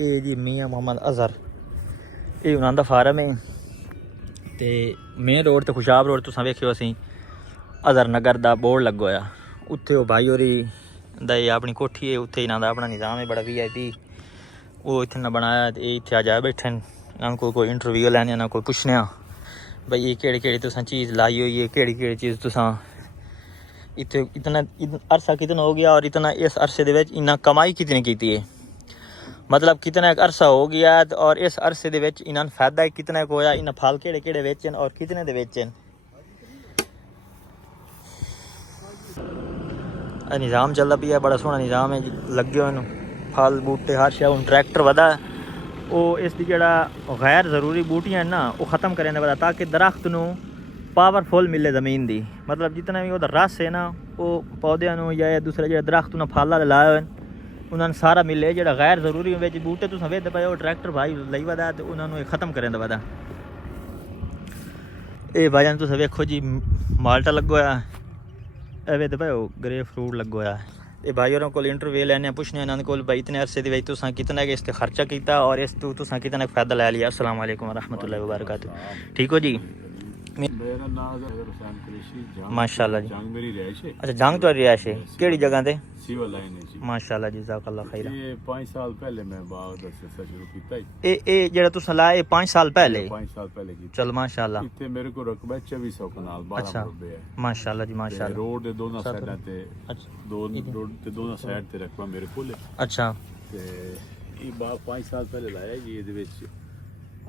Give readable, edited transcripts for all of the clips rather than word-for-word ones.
ਇਹ ਜੀ ਮੀਆਂ ਮੁਹੰਮਦ ਅਜ਼ਹਰ, ਇਹ ਉਹਨਾਂ ਦਾ ਫਾਰਮ ਹੈ। ਤੇ ਮੇਨ रोड ਤੇ ਖੁਸ਼ਾਬ रोड ਤੁਸੀਂ ਵੇਖਿਓ ਅਸੀਂ ਅਜ਼ਹਰ ਨਗਰ ਦਾ ਬੋਰਡ ਲੱਗਾ ਹੋਇਆ। ਉੱਥੇ ਉਹ ਭਾਈ ਹੋਰੀ ਦਾ ਇਹ ਆਪਣੀ ਕੋਠੀ ਹੈ, ਉੱਥੇ ਇਹਨਾਂ ਦਾ ਆਪਣਾ ਨਿਜ਼ਾਮ ਹੈ ਬੜਾ VIP। ਉਹ ਇੱਥੇ ਨਾ ਬਣਾਇਆ ਤੇ ਇਹ ਇੱਥੇ ਆ ਜਾ ਬੈਠੇ ਨੇ। ਇਹਨਾਂ को कोई इंटरव्यू लैने ना कोई पुछने भाई ये केड़ी तुसां चीज़ लाई हुई है, केड़ी चीज़ तुसां इतने इतना अरसा कितना हो गया और इतना इस अरसे दे विच इन्ना कमाई कितनी की है, मतलब कितना एक अरसा हो गया और इस अरसे दे विच इन्हां फायदा कितना होया, इन्हां फल केड़े बेचन और कितने दे बेचन। निज़ाम चलदा पिया, बड़ा सोहना निज़ाम है जी, लगे हुए फल बूटे हर शे। हुण ट्रैक्टर वधा ਉਹ ਇਸ ਦੀ ਜਿਹੜਾ ਗੈਰ ਜ਼ਰੂਰੀ ਬੂਟੀਆਂ ਨਾ ਉਹ ख़त्म ਕਰਨ ਦਾ ਤਾਂ ਕਿ ਦਰਖਤ ਨੂੰ ਪਾਵਰਫੁਲ ਮਿਲੇ ਜ਼ਮੀਨ ਦੀ, ਮਤਲਬ ਜਿੰਨਾ ਵੀ ਉਹਦਾ ਰਸ ਹੈ ਨਾ ਉਹ ਪੌਦਿਆਂ ਨੂੰ ਜਾਂ ਦੂਸਰੇ ਜਿਹੜੇ ਦਰਖਤ ਨੂੰ ਫਲ ਵਾਲੇ ਲਾਏ ਹੋਏ ਉਹਨਾਂ ਨੂੰ ਸਾਰਾ ਮਿਲੇ। ਜਿਹੜਾ ਗੈਰ ਜ਼ਰੂਰੀ ਵਿੱਚ ਬੂਟੇ ਤੁਸੀਂ ਵੇਖਦੇ ਪਏ ਉਹ ਟਰੈਕਟਰ ਭਾਈ ਲਈ ਵਦਾ ਤੇ ਉਹਨਾਂ ਨੂੰ ਇਹ ख़त्म ਕਰਨ ਦਾ ਵਦਾ। ਇਹ ਵਜਨ ਤੁਸੀਂ ਵੇਖੋ ਜੀ ਮਾਲਟਾ ਲੱਗਾ ਹੋਇਆ, ਇਹ ਵੇਖਦੇ ਪਏ ਉਹ ਗ੍ਰੇਪ ਫਰੂਟ ਲੱਗਾ ਹੋਇਆ। ये भाई और को इंटरव्यू लैने पूछने इन्होंने को भाई इतने अरसे दी तुसा कितना के इस ते खर्चा किया और इस तू तुसा कितना फ़ायदा लै लिया। अस्सलाम वालेकुम रहमतुल्लाहि व बरकातहू। ठीक हो जी? मेरा नाम हुसैन कुरैशी। माशाल्लाह जी। जंग मेरी रहायश है। अच्छा जंग तो रिहायश है, केड़ी जगह ते? सिविल लाइन है जी। माशाल्लाह जज़ाकल्लाह खैर। ये 5 साल पहले मैं बाग दा सिलसिला शुरू कीता है। ए जेड़ा तुसा लाया 5 साल पहले? 5 साल पहले की। चल माशाल्लाह। इत्थे मेरे को रकबा 2400 कनाल 12 रुपए है। माशाल्लाह जी माशाल्लाह। रोड दे दोनों साइडां ते अच्छा दो रोड ते दोनों साइड ते रकबा मेरे कोल है। अच्छा ते ये बाग 5 साल पहले लाया जी। ਇਹਦੇ ਵਿੱਚ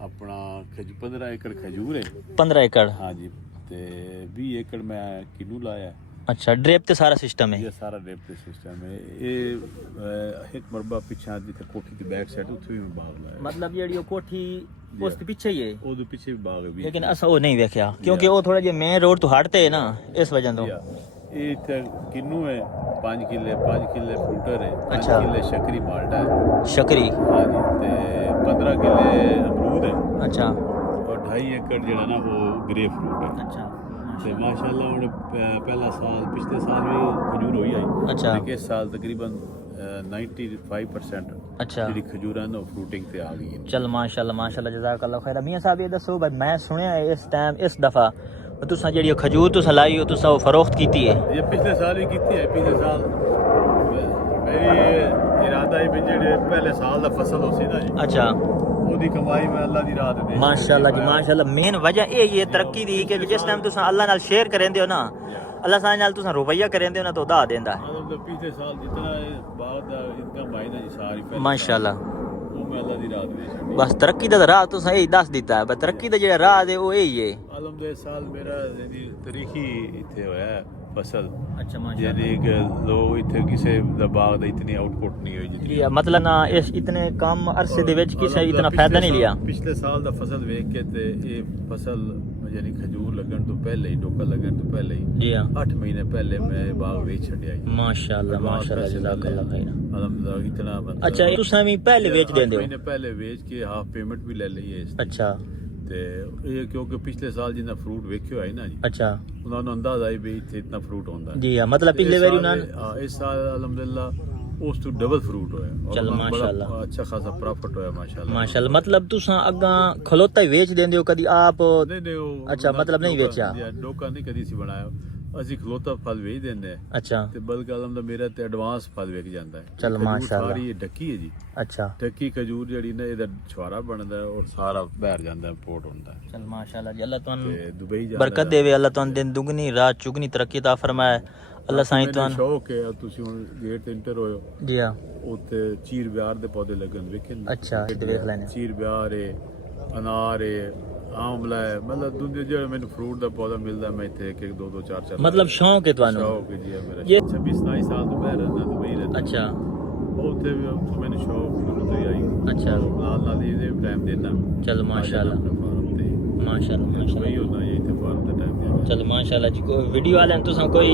ਆਪਣਾ 15 एकड़ खजूर है। 15 एकड़? हाँ जी। ते 20 एकड़ मैं किन्नू लाया। अच्छा ड्रिप ते सारा सिस्टम है? ये सारा ड्रिप ते सिस्टम है। ये एक मरबा पीछे जिथे कोठी की बैक साइड उत्थे भी मैं बाग लाया। मतलब जेड़ी वो कोठी उस दे पीछे ही है? ओदे पीछे भी बाग है, लेकिन असा वो नहीं देखा क्योंकि वो थोड़ा जे मेन रोड तो हटते है ना इस वजह तो। ये इथे किन्नू है 5 किले फ्रूटर है। 5 अच्छा। किले शकरी माल्टा है। शकरी? हाँ जी। ते 15 किले अमरूद है। अच्छा। और 2.5 एकड़ जो है ना वो ग्रेप फ्रूट है। अच्छा ते माशाल्लाह हुण पहला साल पिछले साल भी खजूर होई आई। अच्छा। लेकिन इस साल तकरीबन 95% अच्छा ਜਿਹੜੀ ਖਜੂਰਾਂ ਨੂੰ ਫਰੂਟਿੰਗ ਤੇ ਆ ਗਈ ਹੈ। चल माशाल्लाह माशाल्लाह जज़ाकल्लाह खैर। मियां साहब ये दसो भाई मैं सुनया है इस टाइम इस दफ़ा तुसा जेड़ी खजूर तुसा लाई हो तुसा वो फरोख्त कीती है? ये पिछले साल ही की है। पिछले साल मेरी इरादा है भी जेड़े पहले साल दा फसल होसी ना जी। अच्छा ओदी कमाई मैं अल्लाह दी राह दे माशाल्लाह जी माशाल्लाह। मेन वजह ये तरक्की दी कि जिस टाइम तुसा अल्लाह नाल शेयर करेंदे हो ना अल्लाह सारे नाल तुसा रुपया करेंदे हो ना तो दा देंदा है। मतलब पिछले साल जितना बाग दा इनकम आई ना जी सारी पहले माशाल्लाह वो मैं अल्लाह दी राह दे छड़ी। बस तरक्की दा राह तुसा यही दस दिता है, बस तरक्की दा जेड़ा राह है वो यही है। अलहमदुलिल्लाह साल मेरा यानी तरीखी इथे होया है फसल। अच्छा यानी कि लोग इथे किसे दा बाग दा इतनी आउटपुट नहीं हुई जितनी मतलब ना इस इतने कम अरसे दे विच किसे इतना फायदा नहीं लिया। पिछले साल दा फसल वेख के ते ये फसल यानी खजूर लगन तो पहले ही डोका लगन तो पहले ही जी हां 8 महीने पहले मैं बाग बेच छड़िया ही। माशाल्लाह माशाल्लाह जज़ाकल्लाह खैर। अलहमदुलिल्लाह इतना मतलब अच्छा तुसा भी पहले बेच देंदे हो? महीने पहले बेच के हाफ पेमेंट भी ले ली है इसकी। अच्छा ते ये क्योंकि पिछले साल जिन्ना फ्रूट वेख्यो है ना जी अच्छा उन्होंने अंदाजा है भी इथे इतना फ्रूट होंदा है। जी हां मतलब पिछले बारी उन्होंने इस साल अलहमदुलिल्लाह उस तो डबल फ्रूट होया और चल उन्होंने बड़ा माशाल्लाह अच्छा खासा प्रॉफिट होया माशाल्लाह। माशाल्लाह मतलब तुसा अगा खलोता ही बेच देंदे हो कदी आप? नहीं अच्छा मतलब नहीं बेचा? डोका नहीं कदी सी बनाया ਅਸੀਂ ਖਲੋਤਾ ਫਲ ਵੇਚ ਦਿੰਦੇ ਆ। अच्छा ਤੇ ਬਲਕਿ ਆਲਮ ਦਾ ਮੇਰਾ ਤੇ ਐਡਵਾਂਸ ਫਲ ਵੇਚ ਜਾਂਦਾ ਹੈ। चल माशाल्लाह ਸਾਰੀ ਇਹ ਡੱਕੀ ਹੈ ਜੀ। अच्छा ਡੱਕੀ ਖਜੂਰ ਜਿਹੜੀ ਨਾ ਇਹਦਾ ਛੁਆਰਾ ਬਣਦਾ ਹੈ ਔਰ ਸਾਰਾ ਬਾਹਰ ਜਾਂਦਾ ਹੈ ਇੰਪੋਰਟ ਹੁੰਦਾ ਹੈ। चल माशाल्लाह जी अल्लाह तुम ਤੇ ਦੁਬਈ ਜਾਂਦਾ बरकत देवे, अल्लाह तुम दिन दुगनी रात चुगनी तरक्की ता फरमाए अल्लाह साईं तुम। ਸ਼ੌਕ ਹੈ ਤੁਸੀਂ ਹੁਣ ਗੇਟ ਤੇ ਇੰਟਰ ਹੋਇਓ जी हां ਉੱਥੇ ਚੀਰ ਬਿਆਰ ਦੇ ਪੌਦੇ ਲੱਗਣ ਵੇਖਣ। अच्छा देख लेने ਚੀਰ ਬਿਆਰ ਹੈ ਅਨਾਰ ਹੈ ਆਮਲਾ ਹੈ मतलब ਦੂਜੇ ਜਿਹੜੇ ਮੈਨੂੰ ਫਰੂਟ ਦਾ ਪੌਦਾ ਮਿਲਦਾ ਮੈਂ ਇੱਥੇ ਇੱਕ ਦੋ ਦੋ ਚਾਰ ਚਾਰ मतलब शौक है तुहानू? ਸ਼ੌਕ ਹੈ ਜੀ ਮੇਰਾ। ये 26 27 ਸਾਲ ਤੋਂ ਬਾਹਰ ਰਹਿੰਦਾ ਦੁਬਈ ਰਹਿੰਦਾ। अच्छा ਉੱਥੇ ਵੀ ਮੈਨੂੰ ਸ਼ੌਕ ਸ਼ੁਰੂ ਤੋਂ ਹੀ ਆਈ। अच्छा ਨਾਲ ਨਾਲ ਇਹਦੇ ਟਾਈਮ ਦੇਣਾ। चल माशाल्लाह ਫਾਰਮ ਤੇ माशाल्लाह ਵਹੀ माशाल्लाह ਹੁੰਦਾ ਹੈ ਇੱਥੇ ਫਾਰਮ ਦਾ ਟਾਈਮ ਦੇਣਾ। चल माशाल्लाह जी कोई वीडियो वाले तुसा कोई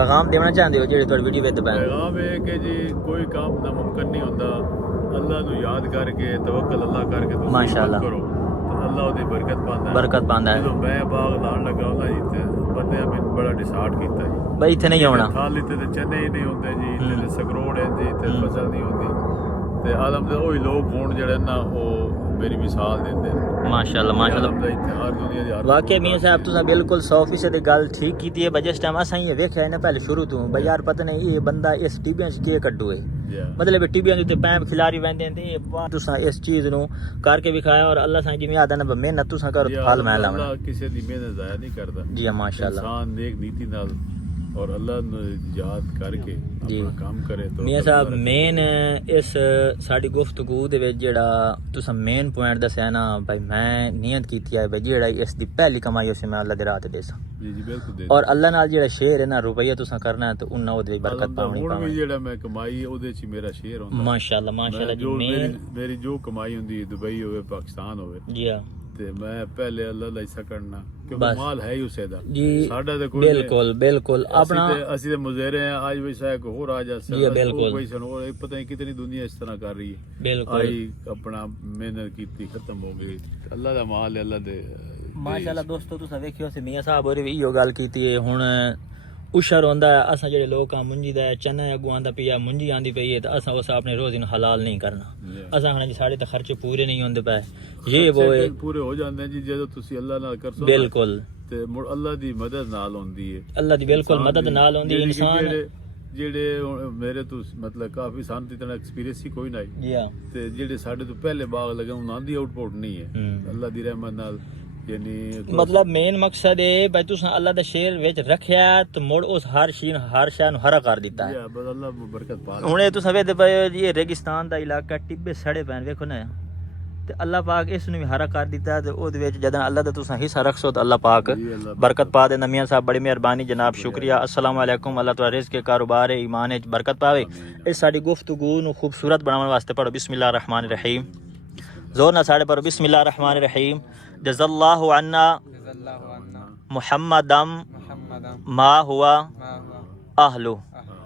पैगाम देना चाहते हो जेड़े तुहाडी वीडियो वेखदे पे? पैगाम है कि जी कोई काम नामुमकिन नहीं होता। अल्लाह ਨੂੰ याद करके तवक्कल अल्लाह करके ਤੁਸੀਂ माशाल्लाह करो तो अल्लाह ਉਹਦੀ बरकत पांदा है। ਜਦੋਂ ਮੈਂ ਬਾਗ ਲਾਣ ਲੱਗਾ ਉਹਨਾਂ ਜੀ ਤੇ ਬੰਦਿਆਂ ਮੈਨੂੰ ਬੜਾ ਡਿਸਾਰਟ ਕੀਤਾ ਜੀ। भाई इथे नहीं आना ਖਾਲੀ ਤੇ ਚੰਨੇ ਹੀ ਨਹੀਂ ਹੁੰਦੇ ਜੀ। ਇੱਥੇ ਤੇ ਸਕਰੋੜ ਹੈ ਜੀ। ਇੱਥੇ ਫਸਲ ਨਹੀਂ ਹੁੰਦੀ। ਤੇ ਆਲਮ ਦੇ ਉਹੀ ਲੋਕ ਹੋਣ ਜਿਹੜੇ ਨਾ ਉਹ ਮੇਰੀ ਮਿਸਾਲ ਦਿੰਦੇ ਨੇ। ਮਾਸ਼ਾਅੱਲਾ ਮਾਸ਼ਾਅੱਲਾ। ਆਲਮ ਦਾ ਇਤਿਹਾਸ ਦੁਨੀਆ ਦੀ ਹਰ ਵਾਕਿਆ ਮੀਆਂ ਸਾਹਿਬ ਤੁਸੀਂ ਬਿਲਕੁਲ 100% ਦੀ ਗੱਲ ਠੀਕ ਕੀਤੀ ਹੈ। ਜਿਸ ਟਾਈਮ ਅਸਾਂ ਇਹ ਵੇਖਿਆ ਨਾ ਪਹਿਲੇ ਸ਼ੁਰੂ ਤੋਂ ਬਈ ਯਾਰ ਪਤਾ ਨਹੀਂ ਇਹ ਬੰਦਾ ਇਸ ਟੀਬੀਆਂ 'ਚ ਕੀ ਕੱਢੂ ਹੈ, ਮਤਲਬ ਟੀਬੀਆਂ ਦੇ ਉੱਤੇ ਪੈਂਪ ਖਿਲਾਰੀ ਵੰਦੇ ਨੇ ਤੇ ਤੁਸੀਂ ਇਸ ਚੀਜ਼ ਨੂੰ ਕਰਕੇ ਵਿਖਾਇਆ ਔਰ ਅੱਲਾਹ ਸਾਂ ਜਿਵੇਂ ਆਦਾ ਨਾ ਮਿਹਨਤ ਤੁਸੀਂ ਕਰੋ ਫਲ ਮੈਂ ਲਾਉਣਾ। ਅੱਲਾਹ ਕਿਸੇ ਦੀ ਮਿਹਨਤ ਜ਼ਾਇਆ ਨਹੀਂ ਕਰਦਾ ਜੀ ਮਾਸ਼ਾਅੱਲਾ। ਇਨਸਾਨ ਨੇਕ ਨੀਤੀ ਨਾਲ ਔਰ ਅੱਲਾਹ ਨੂੰ ਯਾਦ ਕਰਕੇ ਜੀ ਆਪਣਾ ਕੰਮ ਕਰੇ ਤਾਂ ਮੀਆਂ ਸਾਹਿਬ ਮੇਨ ਇਸ ਸਾਡੀ ਗੁਫ਼ਤਗੂ ਦੇ ਵਿੱਚ ਜਿਹੜਾ ਤੁਸੀਂ ਮੇਨ ਪੁਆਇੰਟ ਦੱਸਿਆ ਨਾ ਭਾਈ ਮੈਂ ਨੀਅਤ ਕੀਤੀ ਹੈ ਭਾਈ ਜਿਹੜਾ ਇਸ ਦੀ ਪਹਿਲੀ ਕਮਾਈ ਉਸੇ ਮੈਂ ਅੱਲਾਹ ਦੇ ਰਾਹ ਤੇ ਦੇਸਾਂ। ਜੀ ਜੀ ਬਿਲਕੁਲ ਦੇ ਔਰ ਅੱਲਾਹ ਨਾਲ ਜਿਹੜਾ ਸ਼ੇਰ ਹੈ ਨਾ ਰੁਪਈਆ ਤੁਸੀਂ ਕਰਨਾ ਤੇ ਉਹਨਾਂ ਉਹਦੇ ਵਿੱਚ ਬਰਕਤ ਪਾਉਣੀ ਹੁਣ ਵੀ ਪਾਉਣੀ। ਜਿਹੜਾ ਮੈਂ ਕਮਾਈ ਉਹਦੇ 'ਚ ਹੀ ਮੇਰਾ ਸ਼ੇਅਰ ਹੁੰਦਾ। ਮਾਸ਼ਾਅੱਲਾ ਮਾਸ਼ਾਅੱਲਾ ਜੀ। ਜੋ ਮੇਨ ਮੇਰੀ ਜੋ ਕਮਾਈ ਹੁੰਦੀ ਦੁਬਈ ਹੋਵੇ ਪਾਕਿਸਤਾਨ ਹੋਵੇ ਜੀ ਹਾਂ ਤੇ ਮੈਂ ਪਹਿਲੇ ਅੱਲਾਹ ਦਾ ਹਿੱਸਾ ਕਰਨਾ ਕਿਉਂਕਿ ਬਸ। ਮਾਲ ਹੈ ਹੀ ਉਸੇ ਦਾ ਜੀ ਸਾਡਾ ਤੇ ਕੋਈ ਬਿਲਕੁਲ ਬਿਲकुल ਆਪਣਾ ਅਸੀਂ ਤੇ ਮੁਜ਼ੇਰੇ ਆ ਅੱਜ ਵੀ ਸਾਇਕ ਹੋਰ ਆ ਜਾ ਜੀ ਬਿਲकुल ਕੋਈ ਸਨ ਹੋਰ ਪਤਾ ਨਹੀਂ ਕਿਤਨੀ ਦੁਨੀਆ ਇਸ ਤਰ੍ਹਾਂ ਕਰ ਰਹੀ ਹੈ। ਬਿਲकुल ਆਈ ਆਪਣਾ ਮਿਹਨਤ ਕੀਤੀ ਖਤਮ ਹੋ ਗਈ। ਅੱਲਾਹ ਦਾ ਮਾਲ ਹੈ ਅੱਲਾਹ ਦੇ ਮਾਸ਼ਾਅੱਲਾ। ਦੋਸਤੋ ਤੁਸੀਂ ਵੇਖਿਓ ਸੀ ਮੀਆਂ ਸਾਹਿਬ ਹੋਰੀ ਵੀ ਇਹੋ ਗੱਲ ਕੀਤੀ ਹੈ। ਹੁਣ ਉਸ਼ਰ ਹੁੰਦਾ ਅਸਾਂ ਜਿਹੜੇ ਲੋਕ ਆ ਮੁੰਜੀ ਦਾ ਚਨਾ ਅਗਵਾਂ ਦਾ ਪਿਆ ਮੁੰਜੀ ਆਂਦੀ ਪਈ ਹੈ ਤਾਂ ਅਸਾਂ ਉਸ ਆਪਣੇ ਰੋਜ਼ੀ ਨੂੰ ਹਲਾਲ ਨਹੀਂ ਕਰਨਾ। ਅਸਾਂ ਹਣ ਜੀ ਸਾਡੇ ਤਾਂ ਖਰਚੇ ਪੂਰੇ ਨਹੀਂ ਹੁੰਦੇ ਪਏ ਇਹ ਉਹ ਹੈ ਪੂਰੇ ਹੋ ਜਾਂਦੇ ਜੀ ਜਦੋਂ ਤੁਸੀਂ ਅੱਲਾਹ ਨਾਲ ਕਰਸੋ ਬਿਲकुल ਤੇ ਮੁੜ ਅੱਲਾਹ ਦੀ ਮਦਦ ਨਾਲ ਹੁੰਦੀ ਹੈ। ਅੱਲਾਹ ਦੀ ਬਿਲकुल ਮਦਦ ਨਾਲ ਹੁੰਦੀ ਹੈ। ਇਨਸਾਨ ਜਿਹੜੇ ਮੇਰੇ ਤੋਂ ਮਤਲਬ ਕਾਫੀ ਸਾਨੂੰ ਇਤਨਾ ਐਕਸਪੀਰੀਅੰਸ ਹੀ ਕੋਈ ਨਹੀਂ ਜੀ ਹਾਂ ਤੇ ਜਿਹੜੇ ਸਾਡੇ ਤੋਂ ਪਹਿਲੇ ਬਾਗ ਲਗੇ ਉਹਨਾਂ ਦੀ ਆਊਟਪੁੱਟ ਨਹੀਂ ਹੈ। ਅੱਲਾਹ ਦੀ ਰਹਿਮਤ ਨਾਲ ਯਾਨੀ ਮਤਲਬ ਮੇਨ ਮਕਸਦ ਹੈ ਭਾਈ ਤੁਸੀਂ ਅੱਲਾਹ ਦਾ ਸ਼ੇਰ ਵਿੱਚ ਰੱਖਿਆ ਤੇ ਮੁੜ ਉਸ ਹਰ ਸ਼ੈ ਨੂੰ ਹਰਾ ਕਰ ਦਿੱਤਾ ਹੈ। ਬਸ ਅੱਲਾਹ ਬਰਕਤ ਪਾ ਹੁਣ ਇਹ ਤੁਸੀਂ ਵੇਖਦੇ ਪਏ ਹੋ ਜੀ ਇਹ ਰੇਗਿਸਤਾਨ ਦਾ ਇਲਾਕਾ ਟਿੱਬੇ ਸੜੇ ਪੈਣ ਵੇਖੋ ਨਾ ਤੇ ਅੱਲਾਹ ਪਾਕ ਇਸ ਨੂੰ ਵੀ ਹਰਾ ਕਰ ਦਿੱਤਾ ਤੇ ਉਹਦੇ ਵਿੱਚ ਜਦੋਂ ਅੱਲਾਹ ਦਾ ਤੁਸੀਂ ਹਿੱਸਾ ਰੱਖਸੋ ਤਾਂ ਅੱਲਾਹ ਪਾਕ ਬਰਕਤ ਪਾ ਦੇਂਦਾ। ਮੀਆਂ ਸਾਹਿਬ ਬੜੀ ਮਿਹਰਬਾਨੀ ਜਨਾਬ ਸ਼ੁਕਰੀਆ। अस्सलाम वालेकुम। अल्लाह तुहाडे रिज़्क़ के कारोबार ईमान विच बरकत पावे। इस साडी गुफ्तगू नु खूबसूरत बनाउण वास्ते पढ़ो बिस्मिल्लाह रहमान रहीम। जोर ना साढ़े पढ़ो बिस्मिल्लाह रहमान रहीम। जज़ल्लाहु अन्ना मुहम्मदम मा हुआ आहलु।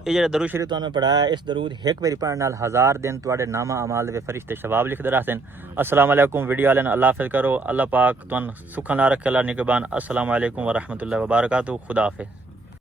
ਇਹ ਜਿਹੜਾ ਦਰੂਦ ਸ਼ਰੀਫ ਤੁਹਾਨੂੰ ਪੜਾਇਆ ਇਸ ਦਰੂਦ ਇੱਕ ਵਾਰੀ ਪੜਨ ਨਾਲ 1000 ਦਿਨ ਤੁਹਾਡੇ ਨਾਮਾ ਅਮਾਲ ਦੇ ਫਰਿਸ਼ਤੇ ਸ਼ਵਾਬ ਲਿਖਦੇ ਰਹਿੰਦੇ ਨੇ। अस्सलाम वालेकुम। वीडियो वाले अल्लाह हाफिज़ करो। अल्लाह पाक तुम सुख ना रखे अल्लाह निगहबान। अस्सलाम वालेकुम व रहमतुल्लाहि व बरकातहू। खुदा हाफिज़।